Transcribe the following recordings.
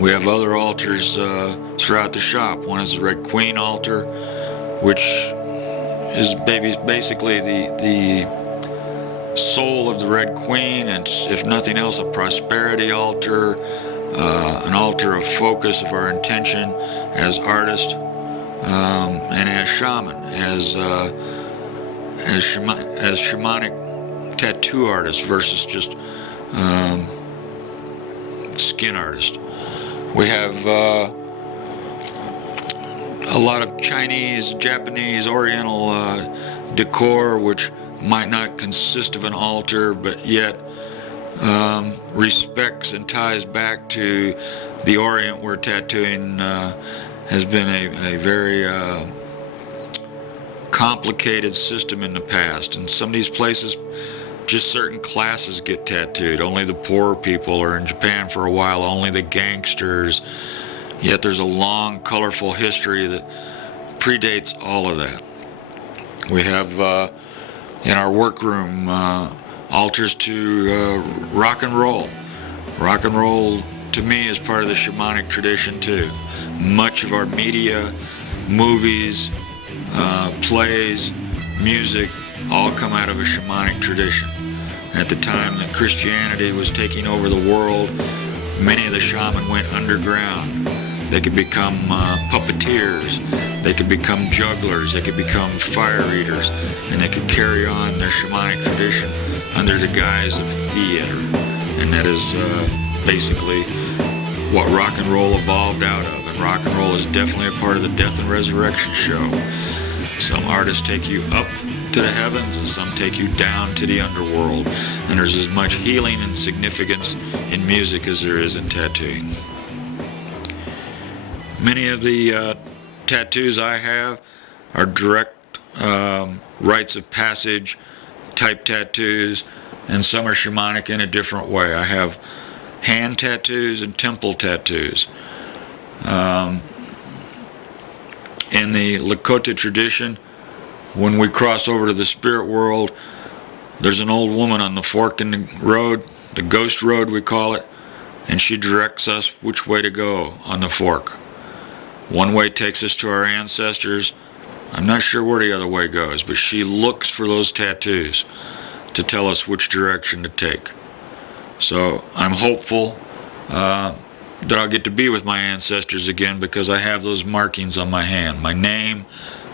We have other altars throughout the shop. One is the Red Queen altar, which is basically the soul of the Red Queen, and if nothing else, a prosperity altar, an altar of focus of our intention as artists and as shaman, as shamanic tattoo artists versus just skin artists. We have a lot of Chinese, Japanese, Oriental decor, which might not consist of an altar, but yet respects and ties back to the Orient, where tattooing has been a very complicated system in the past. And some of these places, just certain classes get tattooed. Only the poor people, or in Japan for a while, only the gangsters. Yet there's a long, colorful history that predates all of that. We have in our workroom altars to rock and roll. Rock and roll, to me, is part of the shamanic tradition too. Much of our media, movies, plays, music, all come out of a shamanic tradition. At the time that Christianity was taking over the world, many of the shamans went underground. They could become puppeteers, they could become jugglers, they could become fire eaters, and they could carry on their shamanic tradition under the guise of theater. And that is basically what rock and roll evolved out of. And rock and roll is definitely a part of the death and resurrection show. Some artists take you up to the heavens, and some take you down to the underworld. And there's as much healing and significance in music as there is in tattooing. Many of the tattoos I have are direct rites of passage type tattoos, and some are shamanic in a different way. I have hand tattoos and temple tattoos. In the Lakota tradition, when we cross over to the spirit world, there's an old woman on the fork in the road, the ghost road we call it, and she directs us which way to go on the fork. One way takes us to our ancestors. I'm not sure where the other way goes, but she looks for those tattoos to tell us which direction to take. So I'm hopeful that I'll get to be with my ancestors again, because I have those markings on my hand. My name,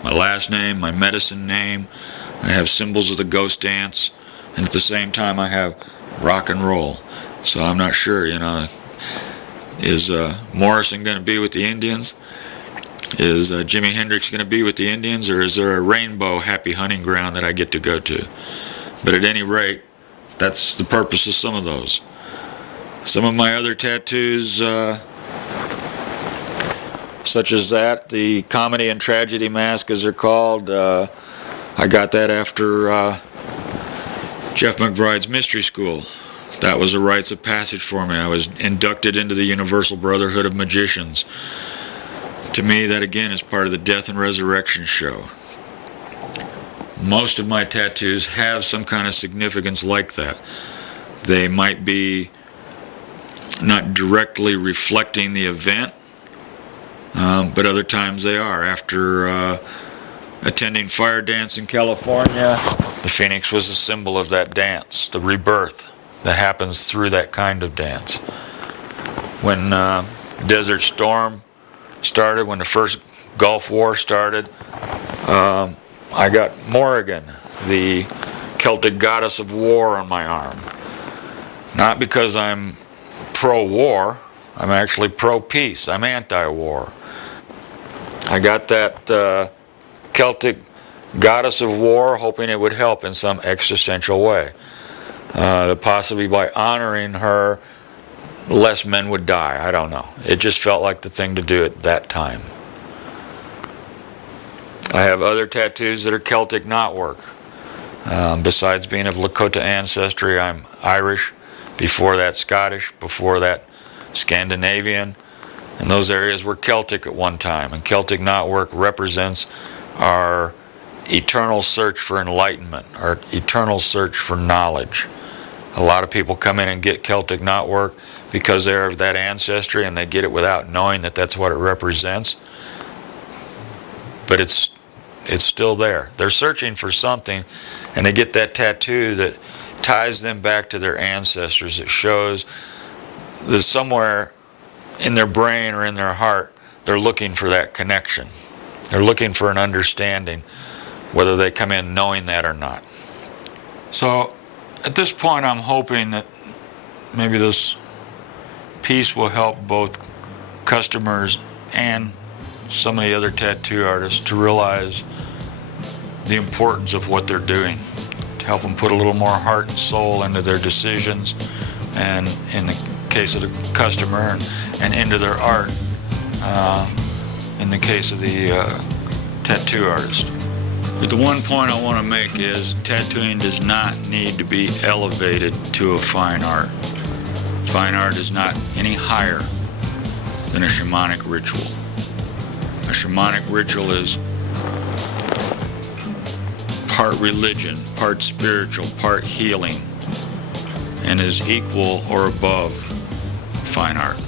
my last name, my medicine name. I have symbols of the ghost dance, and at the same time I have rock and roll. So I'm not sure, is Morrison going to be with the Indians? Is Jimi Hendrix going to be with the Indians, or is there a rainbow happy hunting ground that I get to go to? But at any rate, that's the purpose of some of those. Some of my other tattoos, such as that, the comedy and tragedy mask, as they're called, I got that after Jeff McBride's Mystery School. That was a rites of passage for me. I was inducted into the Universal Brotherhood of Magicians. To me, that again is part of the death and resurrection show. Most of my tattoos have some kind of significance like that. They might be not directly reflecting the event, but other times they are. After attending Fire Dance in California, the Phoenix was a symbol of that dance, the rebirth that happens through that kind of dance. When Desert Storm started, when the first Gulf War started, I got Morrigan, the Celtic goddess of war, on my arm. Not because I'm pro-war, I'm actually pro-peace. I'm anti-war. I got that Celtic goddess of war, hoping it would help in some existential way. That possibly by honoring her, less men would die. I don't know. It just felt like the thing to do at that time. I have other tattoos that are Celtic knotwork. Besides being of Lakota ancestry, I'm Irish, before that Scottish, before that Scandinavian, and those areas were Celtic at one time. And Celtic knotwork represents our eternal search for enlightenment, our eternal search for knowledge. A lot of people come in and get Celtic knotwork because they're of that ancestry and they get it without knowing that that's what it represents. But it's still there. They're searching for something, and they get that tattoo that ties them back to their ancestors. It shows that somewhere in their brain or in their heart, they're looking for that connection. They're looking for an understanding, whether they come in knowing that or not. So at this point, I'm hoping that maybe this piece will help both customers and some of the other tattoo artists to realize the importance of what they're doing, to help them put a little more heart and soul into their decisions, and in the case of the customer, and into their art, in the case of the tattoo artist. But the one point I want to make is tattooing does not need to be elevated to a fine art. Fine art is not any higher than a shamanic ritual. A shamanic ritual is part religion, part spiritual, part healing, and is equal or above fine art.